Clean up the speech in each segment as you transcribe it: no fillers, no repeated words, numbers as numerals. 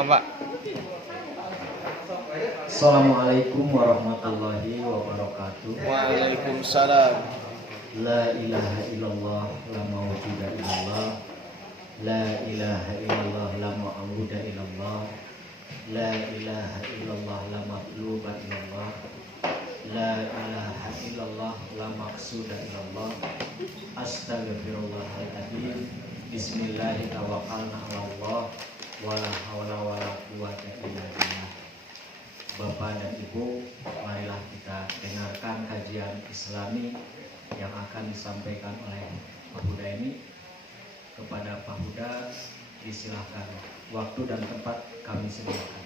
Mangga Pak. Assalamualaikum warahmatullahi wabarakatuh. Waalaikumsalam. La ilaha illallah la mawjuda illallah. La ilaha illallah la ma'buda illallah. La ilaha illallah la matluba illallah. La ilaha illallah la maqsuda illallah. Astaghfirullahaladzim. Bismillahi tawakkalna 'alallah. Wala haula wala quwwata illa billah. Bapak dan Ibu, marilah kita dengarkan kajian Islami yang akan disampaikan oleh Pak Huda ini. Kepada Pak Huda disilahkan, waktu dan tempat kami sediakan.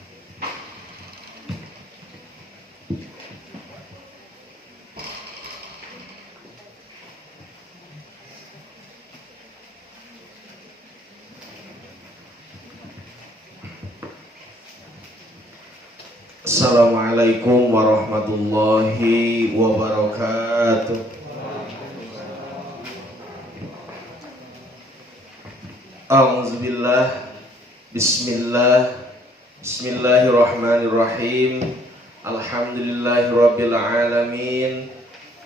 Assalamualaikum warahmatullahi wabarakatuh. A'udzubillah. Bismillahirrahmanirrahim. Alhamdulillahirabbil alamin.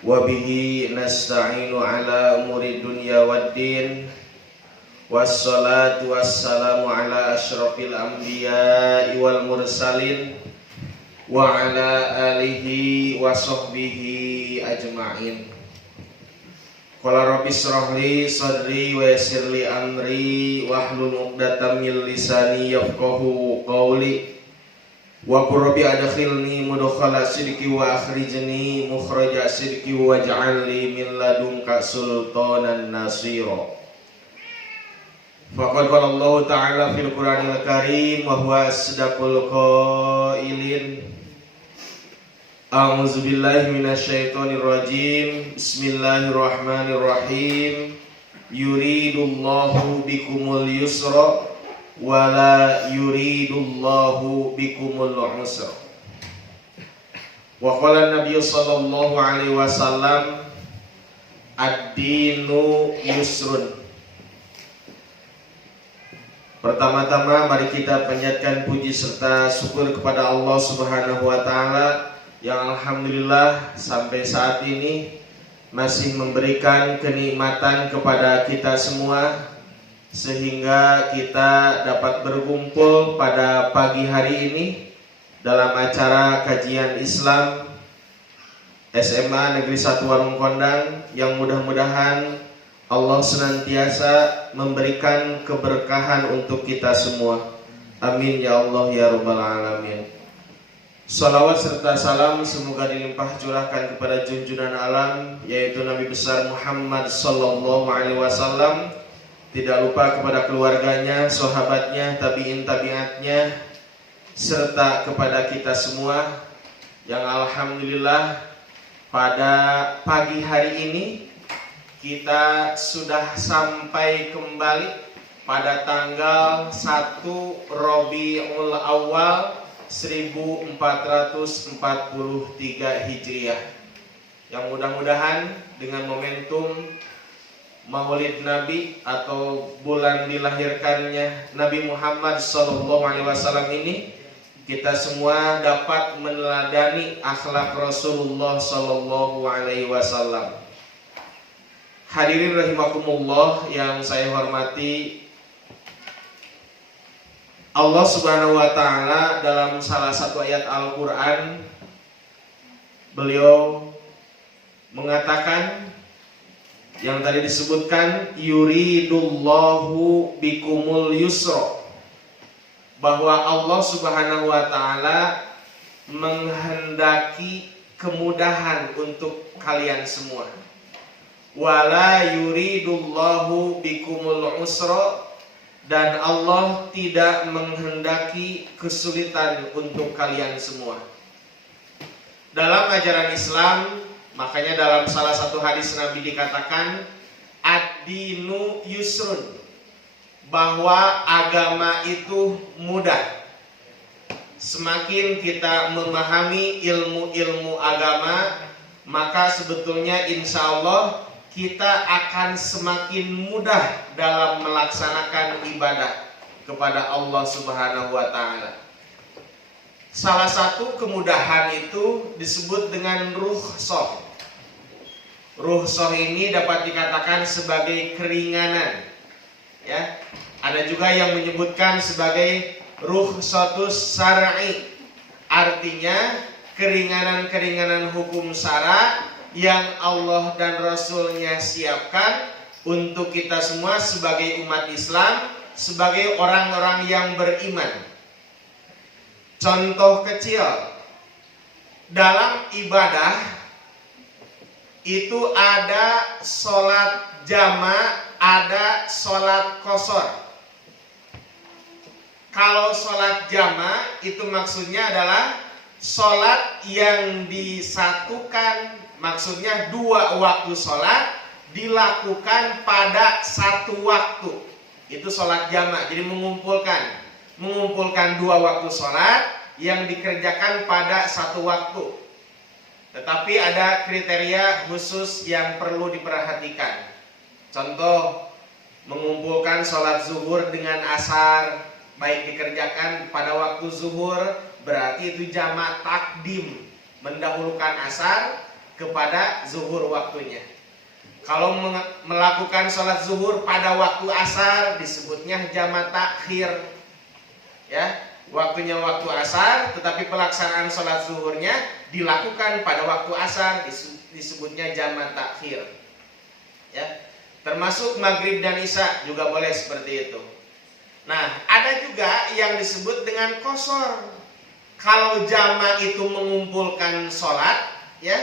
Wa bihi nasta'inu ala umuri dunya waddin. Wassalatu wassalamu ala asyrafil anbiya'i wal mursalin wa ala alihi wa sahbihi ajma'in. Qala rabbi shrah li sadri wa yassir li amri wahlul 'uqdatam min lisani yafqahu qawli wa qur rabbi adkhilni mudkhala sidqi wa akhrijni mukhraja sidqi waj'al li min ladunka sultanan nasira. Faqad qala Allah ta'ala fil Qur'anil Karim wa huwa asdaqul qailin. A'udzubillahi minasyaitonir rajim. Bismillahirrahmanirrahim. Yuridullahu bikumul yusra wa la yuridullahu bikumul usra. Wa qala Nabi sallallahu alaihi wasallam, ad-dinu yusrun. Pertama-tama mari kita panjatkan puji serta syukur kepada Allah Subhanahu wa taala yang alhamdulillah sampai saat ini masih memberikan kenikmatan kepada kita semua sehingga kita dapat berkumpul pada pagi hari ini dalam acara kajian Islam SMA Negeri 1 Warung Kondang yang mudah-mudahan Allah senantiasa memberikan keberkahan untuk kita semua. Amin ya Allah ya Rabbal Alamin. Salawat serta salam semoga dilimpah curahkan kepada junjungan alam, yaitu Nabi besar Muhammad sallallahu alaihi wasallam. Tidak lupa kepada keluarganya, sahabatnya, tabi'in tabi'atnya, serta kepada kita semua yang alhamdulillah pada pagi hari ini kita sudah sampai kembali pada tanggal 1 Rabiul Awal 1443 Hijriah, yang mudah-mudahan dengan momentum Maulid Nabi atau bulan dilahirkannya Nabi Muhammad SAW ini, kita semua dapat meneladani akhlak Rasulullah SAW. Hadirin rahimakumullah yang saya hormati, Allah Subhanahu wa taala dalam salah satu ayat Al-Qur'an beliau mengatakan yang tadi disebutkan, yuridullahu bikumul yusra, bahwa Allah Subhanahu wa taala menghendaki kemudahan untuk kalian semua. Wala yuridullahu bikumul usra, dan Allah tidak menghendaki kesulitan untuk kalian semua. Dalam ajaran Islam, makanya dalam salah satu hadis Nabi dikatakan ad-dinu yusrun, bahwa agama itu mudah. Semakin kita memahami ilmu-ilmu agama, maka sebetulnya insya Allah kita akan semakin mudah dalam melaksanakan ibadah. kepada Allah Subhanahu wa taala. Salah satu kemudahan itu disebut dengan rukhsah. Rukhsah ini dapat dikatakan sebagai keringanan. Ya. Ada juga yang menyebutkan sebagai rukhsatus syar'i. Artinya keringanan-keringanan hukum syara yang Allah dan Rasul-Nya siapkan untuk kita semua sebagai umat Islam, sebagai orang-orang yang beriman. Contoh kecil, dalam ibadah itu ada sholat jama', ada sholat qashar. Kalau sholat jama' itu maksudnya adalah sholat yang disatukan, maksudnya dua waktu sholat dilakukan pada satu waktu. Itu sholat jama', jadi mengumpulkan dua waktu sholat yang dikerjakan pada satu waktu. Tetapi ada kriteria khusus yang perlu diperhatikan. Contoh, mengumpulkan sholat zuhur dengan asar, baik dikerjakan pada waktu zuhur, berarti itu jamak takdim, mendahulukan asar kepada zuhur waktunya. Kalau melakukan sholat zuhur pada waktu asar, disebutnya jamak takhir. Ya, waktunya waktu asar, tetapi pelaksanaan sholat zuhurnya dilakukan pada waktu asar, disebutnya jamak takhir. Ya, termasuk maghrib dan isya juga boleh seperti itu. Nah, ada juga yang disebut dengan qashar. Kalau jamak itu mengumpulkan sholat, ya.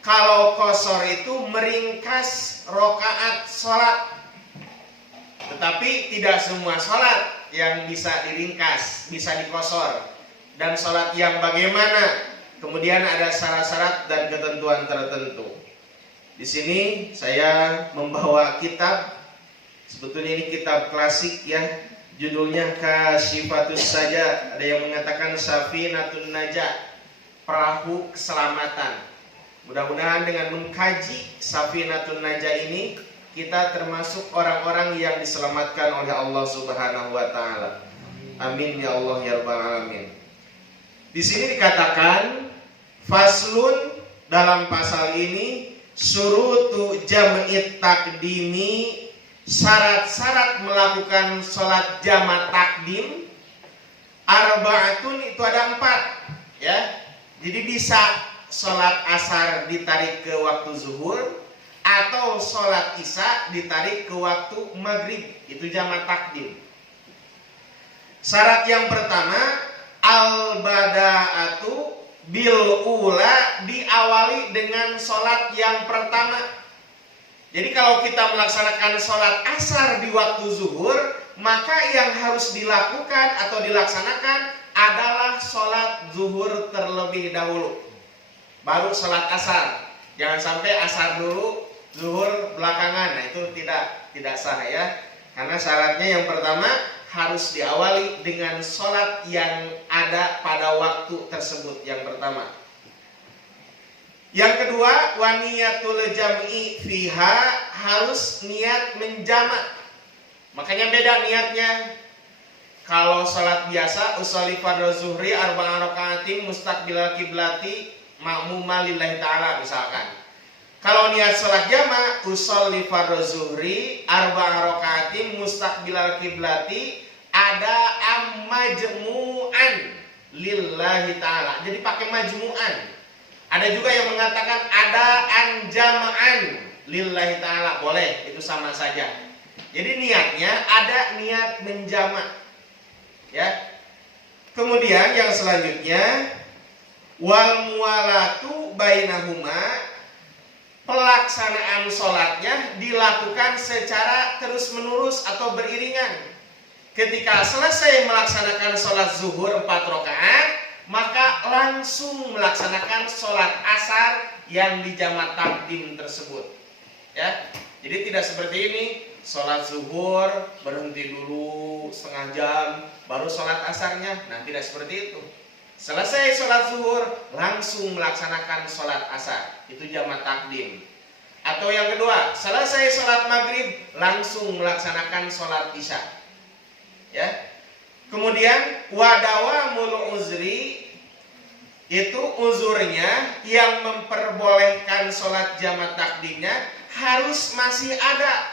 Kalau qashar itu meringkas rokaat sholat. Tetapi tidak semua sholat yang bisa diringkas, bisa diqashar. Dan sholat yang bagaimana? Kemudian ada syarat-syarat dan ketentuan tertentu. Di sini saya membawa kitab, sebetulnya ini kitab klasik ya, judulnya Kasyifatus Saja. Ada yang mengatakan Safinatun Najah, perahu keselamatan. Mudah-mudahan dengan mengkaji Safinatun Najah ini, kita termasuk orang-orang yang diselamatkan oleh Allah Subhanahu wa taala. Amin ya Allah ya rabbal alamin. Di sini dikatakan faslun, dalam pasal ini syurutu jam'it takdimi, syarat-syarat melakukan sholat jamak takdim. Arba'atun, itu ada 4 ya. Jadi bisa sholat asar ditarik ke waktu zuhur, atau sholat isya ditarik ke waktu maghrib, itu jamak takdim. Syarat yang pertama, al-bada'atu bil ula, diawali dengan sholat yang pertama. Jadi kalau kita melaksanakan sholat asar di waktu zuhur, maka yang harus dilakukan atau dilaksanakan adalah sholat zuhur terlebih dahulu, baru sholat asar. Jangan sampai asar dulu, zuhur belakangan. Nah, itu tidak sah ya. Karena syaratnya yang pertama harus diawali dengan sholat yang ada pada waktu tersebut, yang pertama. Yang kedua, waniyatul jam'i fiha, harus niat menjamak. Makanya beda niatnya. Kalau sholat biasa, usolli fardhu zuhri arba'a raka'atin mustaqbilal qiblati ma'muma lillahi ta'ala misalkan. Kalau niat sholat jamak, usolli fardhu zuhri arba'a raka'atin mustaqbilal qiblati, ada majmu'an lillahi ta'ala. Jadi pakai majmu'an. Ada juga yang mengatakan ada anjama'an lillahi ta'ala. Boleh, itu sama saja. Jadi niatnya ada niat menjamak. Ya. Kemudian yang selanjutnya, wal muwalatu bainahuma, pelaksanaan sholatnya dilakukan secara terus-menerus atau beriringan. Ketika selesai melaksanakan sholat zuhur 4 rakaat, maka langsung melaksanakan sholat asar yang dijamak takdim tersebut. Ya, jadi tidak seperti ini, sholat zuhur berhenti dulu setengah jam, baru sholat asarnya. Nah, tidak seperti itu. Selesai sholat zuhur, langsung melaksanakan sholat asar, itu jamak takdim. Atau yang kedua, selesai sholat maghrib, langsung melaksanakan sholat isya. Ya, Kemudian wadawamul uzri, itu uzurnya yang memperbolehkan sholat jamaah takdimnya harus masih ada.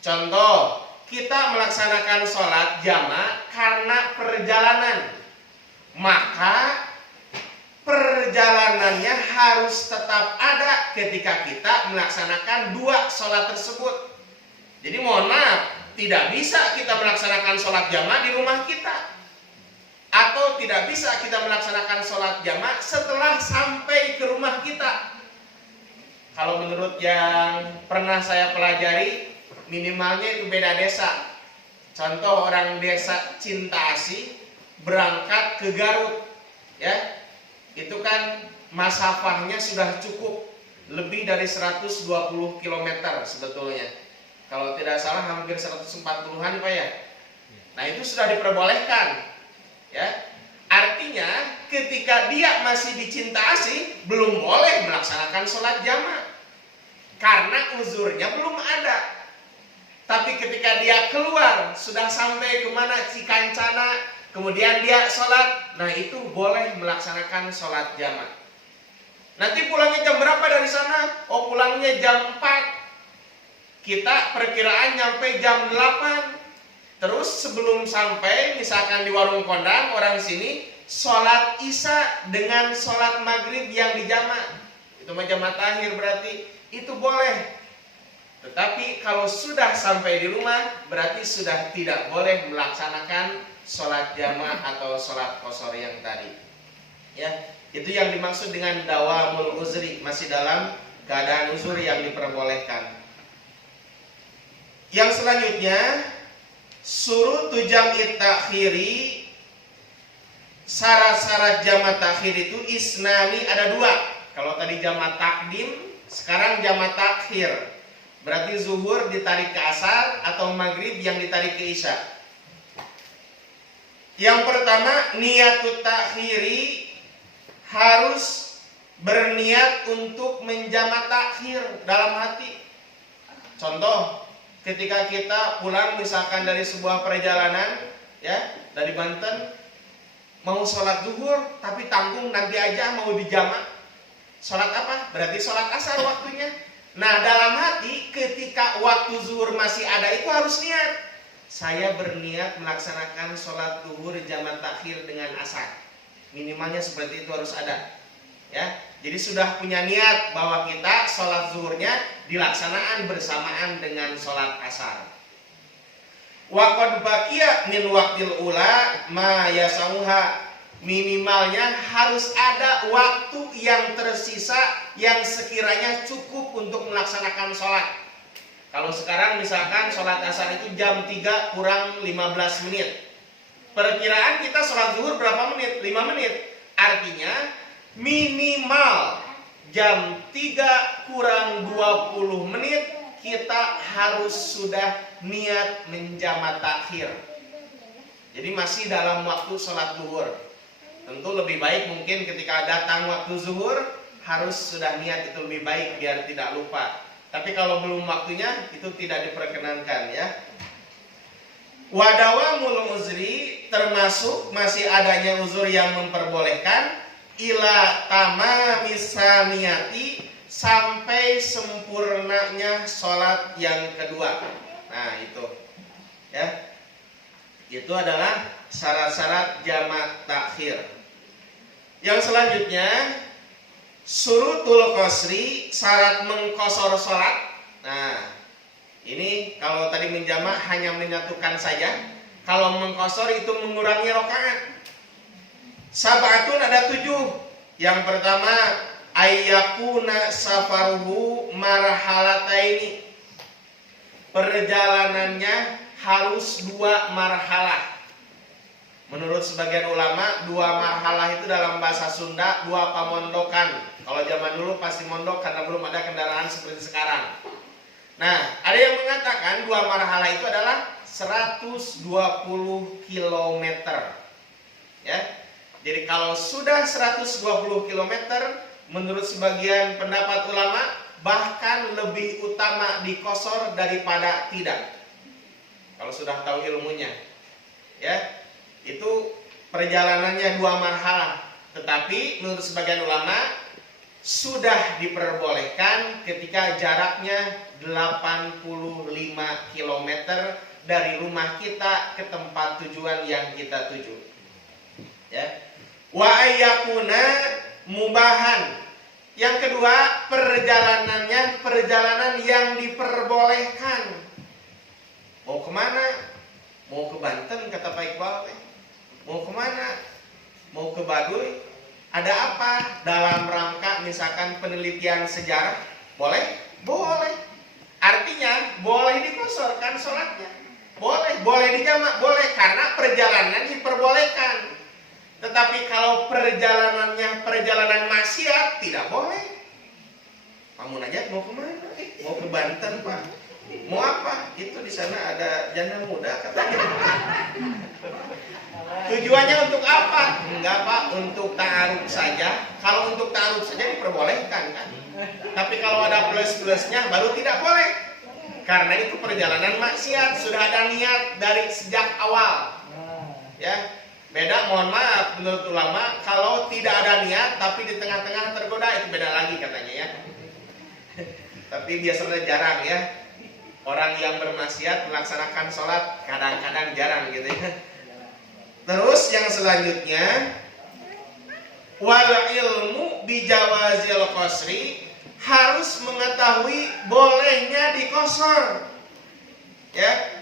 Contoh, kita melaksanakan sholat jamaah karena perjalanan, maka perjalanannya harus tetap ada ketika kita melaksanakan dua sholat tersebut. Jadi mohon maaf, tidak bisa kita melaksanakan sholat jamaah di rumah kita, atau tidak bisa kita melaksanakan sholat jamaah setelah sampai ke rumah kita. Kalau menurut yang pernah saya pelajari, minimalnya itu beda desa. Contoh, orang desa Cintaasih berangkat ke Garut, ya, itu kan masafahnya sudah cukup lebih dari 120 km sebetulnya. Kalau tidak salah hampir 140-an Pak ya. Nah, itu sudah diperbolehkan, ya. Artinya ketika dia masih di Cintaasih belum boleh melaksanakan sholat jamaah karena uzurnya belum ada. Tapi ketika dia keluar, sudah sampai kemana, Cikancana, kemudian dia sholat, nah itu boleh melaksanakan sholat jamaah. Nanti pulangnya jam berapa dari sana? Oh, pulangnya jam 4. Kita perkiraan nyampe jam 8. Terus sebelum sampai, misalkan di warung kondang, orang sini sholat isya dengan sholat maghrib yang dijamaah. Itu mah jamaah takhir berarti, itu boleh. Tetapi kalau sudah sampai di rumah, berarti sudah tidak boleh melaksanakan sholat jamaah atau sholat qashar yang tadi. Ya, itu yang dimaksud dengan dawamul uzri, masih dalam keadaan uzur yang diperbolehkan. Yang selanjutnya, surutu jam'i takhiri, syarat-syarat jamaah takhir itu isnani, ada dua. Kalau tadi jamaah takdim, sekarang jamaah takhir. Berarti zuhur ditarik ke asar atau maghrib yang ditarik ke isya. Yang pertama, niyatut takhiri, harus berniat untuk menjama takhir dalam hati. Contoh, ketika kita pulang misalkan dari sebuah perjalanan, ya, dari Banten, mau sholat zuhur tapi tanggung nanti aja mau dijama. Sholat apa? Berarti sholat asar waktunya. Nah, dalam hati ketika waktu zuhur masih ada itu harus niat. Saya berniat melaksanakan sholat zuhur jama takhir dengan asar. Minimalnya seperti itu harus ada. Ya, jadi sudah punya niat bahwa kita sholat zuhurnya dilaksanaan bersamaan dengan sholat asar. Wa qad baqiya min waqtil ula ma yasamuha, minimalnya harus ada waktu yang tersisa yang sekiranya cukup untuk melaksanakan sholat. Kalau sekarang misalkan sholat asar itu jam 3 kurang 15 menit. Perkiraan kita sholat zuhur berapa menit? 5 menit. Artinya minimal jam 3 kurang 20 menit kita harus sudah niat menjama takhir. Jadi masih dalam waktu sholat zuhur. Tentu lebih baik mungkin ketika datang waktu zuhur harus sudah niat, itu lebih baik biar tidak lupa. Tapi kalau belum waktunya itu tidak diperkenankan, ya. Wadawamul uzri, termasuk masih adanya uzur yang memperbolehkan, ila tamamis saniyati, sampai sempurnanya sholat yang kedua. Nah, itu, ya, itu adalah syarat-syarat jama' takhir. Yang selanjutnya, surutul qasri, syarat mengqashar sholat. Nah, ini kalau tadi menjama' hanya menyatukan saja. Kalau mengqashar itu mengurangi rakaat. Sab'atun, ada 7. Yang pertama, ayyakuna safaruhu marhalataini, perjalanannya harus 2 marhalah. Menurut sebagian ulama, 2 marhalah itu dalam bahasa Sunda 2 pamondokan. Kalau zaman dulu pasti mondok karena belum ada kendaraan seperti sekarang. Nah, ada yang mengatakan 2 marhalah itu adalah 120 km. Ya. Jadi kalau sudah 120 km, menurut sebagian pendapat ulama, bahkan lebih utama diqashar daripada tidak. Kalau sudah tahu ilmunya, ya. Itu perjalanannya 2 marhalah. Tetapi menurut sebagian ulama sudah diperbolehkan ketika jaraknya 85 km dari rumah kita ke tempat tujuan yang kita tuju. Ya. Wa ayyakuna mubahan. Yang kedua, perjalanannya perjalanan yang diperbolehkan. Mau kemana? Mau ke Banten kata Pak Iqbal. Mau kemana? Mau ke Baduy? Ada apa? Dalam rangka misalkan penelitian sejarah, boleh? Boleh. Artinya boleh dikosorkan sholatnya. Boleh dijamak, boleh karena perjalanan diperbolehkan. Tetapi kalau perjalanannya perjalanan maksiat tidak boleh. Kamu nanya mau kemana? Mau ke Banten Pak? Mau apa? Itu di sana ada janda muda katanya. Tujuannya untuk apa? Enggak Pak, untuk ta'aruf saja. Kalau untuk ta'aruf saja diperbolehkan kan. Tapi kalau ada plus-plusnya baru tidak boleh. Karena itu perjalanan maksiat, sudah ada niat dari sejak awal. Ya. Beda, mohon maaf, menurut ulama kalau tidak ada niat tapi di tengah-tengah tergoda itu beda lagi katanya ya. Tapi biasanya jarang ya. Orang yang bermaksiat melaksanakan sholat kadang-kadang jarang gitu ya. Terus yang selanjutnya, wal ilmu bijawazil qasri, harus mengetahui bolehnya dikosor. Ya.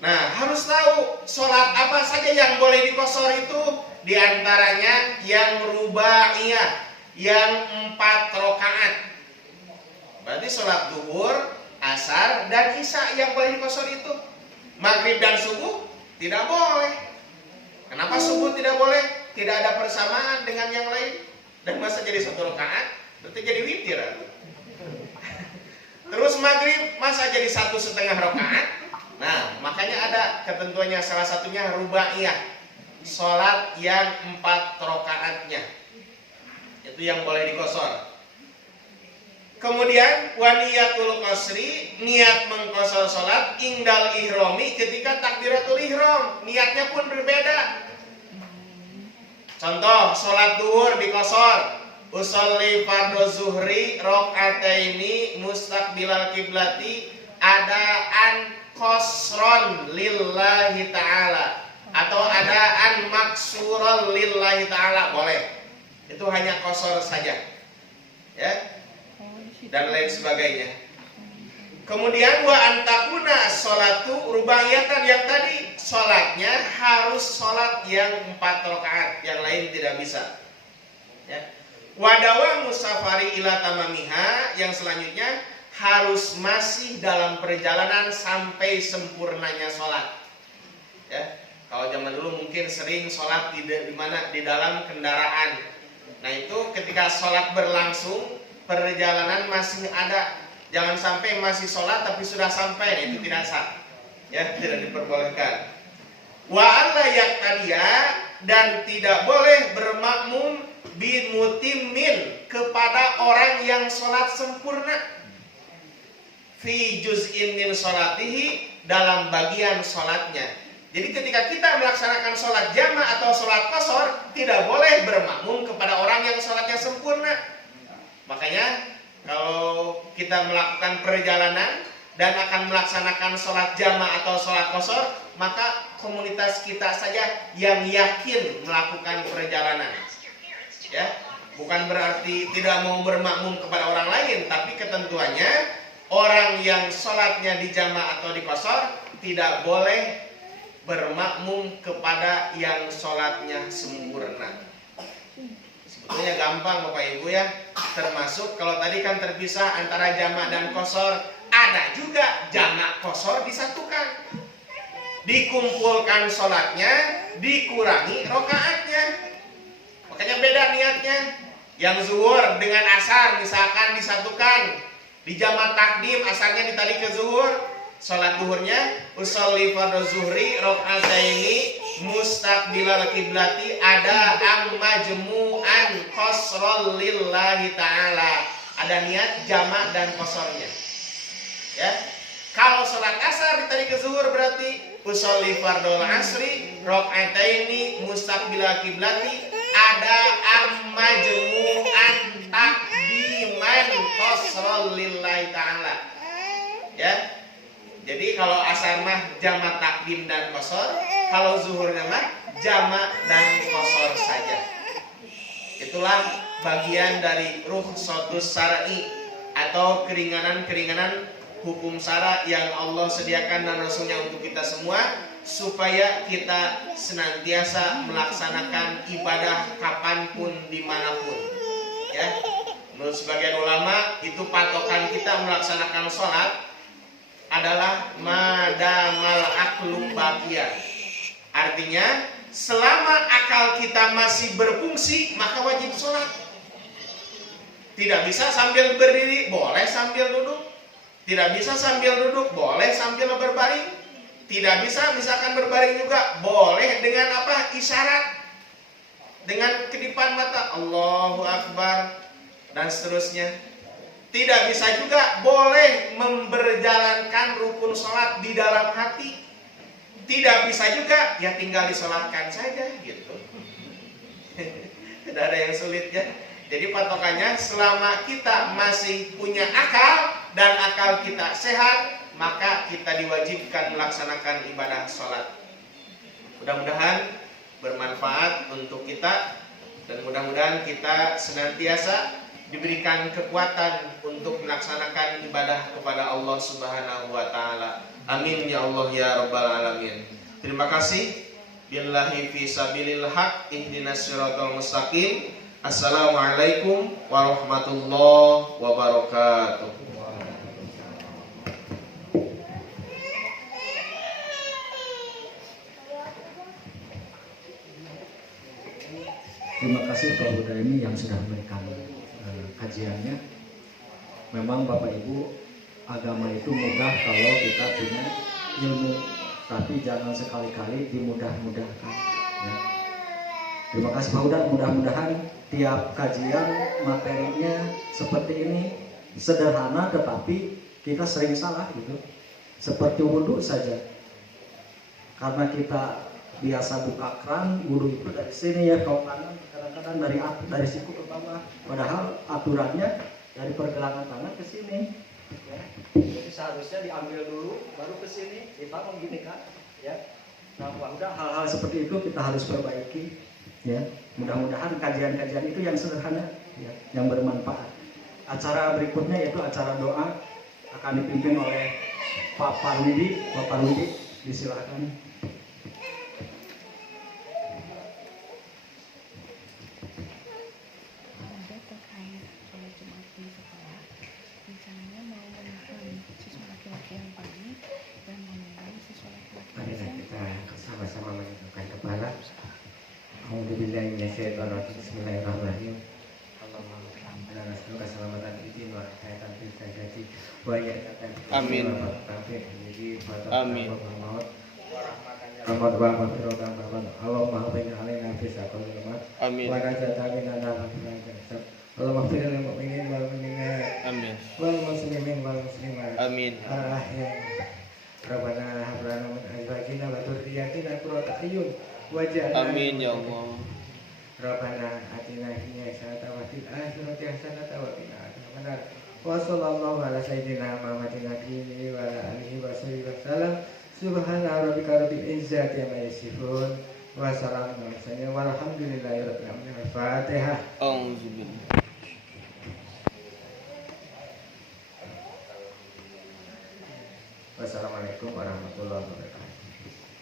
Nah, harus tahu sholat apa saja yang boleh dikosor itu. Di antaranya yang rubaiyah, yang 4 rakaat. Berarti sholat zuhur, asar, dan isya yang boleh dikosor itu. Maghrib dan subuh tidak boleh. Kenapa subuh tidak boleh? Tidak ada persamaan dengan yang lain. Dan masa jadi 1 rakaat? Berarti jadi witir. Terus maghrib masa jadi 1,5 rakaat? Nah, makanya ada ketentuannya, salah satunya rubaiyah, sholat yang 4 rakaatnya. Itu yang boleh dikosor. Kemudian waniyatul qasri, niat mengkosor sholat ingdal ihrami, ketika takbiratul ihram, niatnya pun berbeda. Contoh, sholat duhur dikosor, usolli fardhu zuhri rakaataini mustaqbilal kiblati adaan qasron lillahi ta'ala, atau adaan maksuran lillahi ta'ala, boleh. Itu hanya qasar saja. Ya. Dan lain sebagainya. Kemudian wa antakuna sholatu rubaiyatan, yang tadi sholatnya harus sholat yang 4 rakaat, yang lain tidak bisa. Ya. Wadawa musafari ila tamamiha, yang selanjutnya harus masih dalam perjalanan sampai sempurnanya sholat. Ya, kalau zaman dulu mungkin sering sholat di mana, di dalam kendaraan. Nah itu ketika sholat berlangsung, perjalanan masih ada. Jangan sampai masih sholat tapi sudah sampai, itu tidak sah. Ya, tidak diperbolehkan. Wa alla yaqtadiya, dan tidak boleh bermakmum bimutimmin, kepada orang yang sholat sempurna. Fi juz'in min sholatihi, dalam bagian sholatnya. Jadi ketika kita melaksanakan sholat jama' atau sholat qasar, tidak boleh bermakmum kepada orang yang sholatnya sempurna. Makanya kalau kita melakukan perjalanan dan akan melaksanakan sholat jama' atau sholat qasar, maka komunitas kita saja yang yakin melakukan perjalanan. Ya, bukan berarti tidak mau bermakmum kepada orang lain, tapi ketentuannya orang yang sholatnya di jama' atau di qasar tidak boleh bermakmum kepada yang sholatnya sempurna. Sebetulnya gampang Bapak Ibu ya. Termasuk kalau tadi kan terpisah antara jama' dan qasar, ada juga jama' qasar disatukan. Dikumpulkan sholatnya, dikurangi rakaatnya. Makanya beda niatnya. Yang zuhur dengan asar misalkan disatukan. Di jama' takdim, asarnya ditali ke zuhur, sholat duhurnya usolli fardhu zuhri rakaataini mustaqbilal kiblati ada majmu'an qasran lillahi ta'ala. Ada niat jama' dan qasarnya. Ya. Kalau sholat asar tadi ke zuhur berarti usolli fardol asri rakaataini mustaqbilal kiblati ada majmu'an takdiman qasran lillahi ta'ala. Ya. Jadi kalau asar mah jamak takdim dan qasar, kalau zuhurnya mah jamak dan qasar saja. Itulah bagian dari rukhsatus syar'i atau keringanan-keringanan hukum syara yang Allah sediakan dan Rasulnya untuk kita semua, supaya kita senantiasa melaksanakan ibadah kapanpun dimanapun. Ya, menurut sebagian ulama itu patokan kita melaksanakan sholat adalah madamal aqlu baqiyan. Artinya selama akal kita masih berfungsi maka wajib sholat. Tidak bisa sambil berdiri, boleh sambil duduk. Tidak bisa sambil duduk, boleh sambil berbaring. Tidak bisa misalkan berbaring juga, boleh dengan apa? Isyarat. Dengan kedipan mata, Allahu Akbar, dan seterusnya. Tidak bisa juga, boleh memberjalankan rukun sholat di dalam hati. Tidak bisa juga, ya tinggal disolatkan saja gitu. Tidak ada yang sulit ya. Jadi patokannya selama kita masih punya akal dan akal kita sehat, maka kita diwajibkan melaksanakan ibadah sholat. Mudah-mudahan bermanfaat untuk kita dan mudah-mudahan kita senantiasa diberikan kekuatan untuk melaksanakan ibadah kepada Allah Subhanahu wa taala. Amin ya Allah ya rabbal alamin. Terima kasih. Billahi fi sabilil haq ihdinas siratal mustaqim. Assalamualaikum warahmatullahi wabarakatuh. Terima kasih Pak Hudaimi yang sudah memberikan kajiannya. Memang Bapak Ibu, agama itu mudah kalau kita punya ilmu, tapi jangan sekali-kali dimudah-mudahkan. Ya. Terima kasih Pak Huda, mudah-mudahan tiap kajian materinya seperti ini sederhana tetapi kita sering salah gitu. Seperti wudhu saja. Karena kita biasa buka keran, wudhu itu dari sini ya, kalau kanan kadang-kadang dari siku ke bawah. Padahal aturannya dari pergelangan tangan ke sini. Ya. Jadi seharusnya diambil dulu baru ke sini, kita begini kan, ya. Nah, Pak Huda, hal-hal seperti itu kita harus perbaiki. Ya, mudah-mudahan kajian-kajian itu yang sederhana, ya, yang bermanfaat. Acara berikutnya yaitu acara doa akan dipimpin oleh Pak Parwidi. Pak Parwidi, disilakan. Ada terkait sholat Jumat di sekolah, rencananya mau menahan siswa laki-laki yang panik dan mengundang siswa laki-laki. Marilah kita sama-sama menundukkan kepala. Alhamdulillah bismillahirrahmanirrahim. Allahumma rasulka keselamatan izin wa hayatan fil sajati wa ya'atan. Amin. Amin. Rahmat wa maghfiratan Allahumma hafidna alaina fi saqalil mat. Amin. Wa rajata minna nafsan. Allahumma fir lil mu'minin wal mu'minat. Amin. Wal muslimin wal muslimat. Amin. Rabbana hab lana min azwajina wa dhurriyyatina qurrata a'yun. Amin ya Allah. Rabbana atina fid dunya hasanatan wa fil akhirati hasanatan wa qina adzabannar. Wa sallallahu ala sayyidina Muhammadin nabiyyi wa ala alihi wa sahbihi wasallam. Subhana rabbika rabbil izzati amma yasifun wa salamun alal mursalin walhamdulillahi rabbil alamin. Al-Fatihah. Auzubillahi. Wassalamualaikum warahmatullahi wabarakatuh.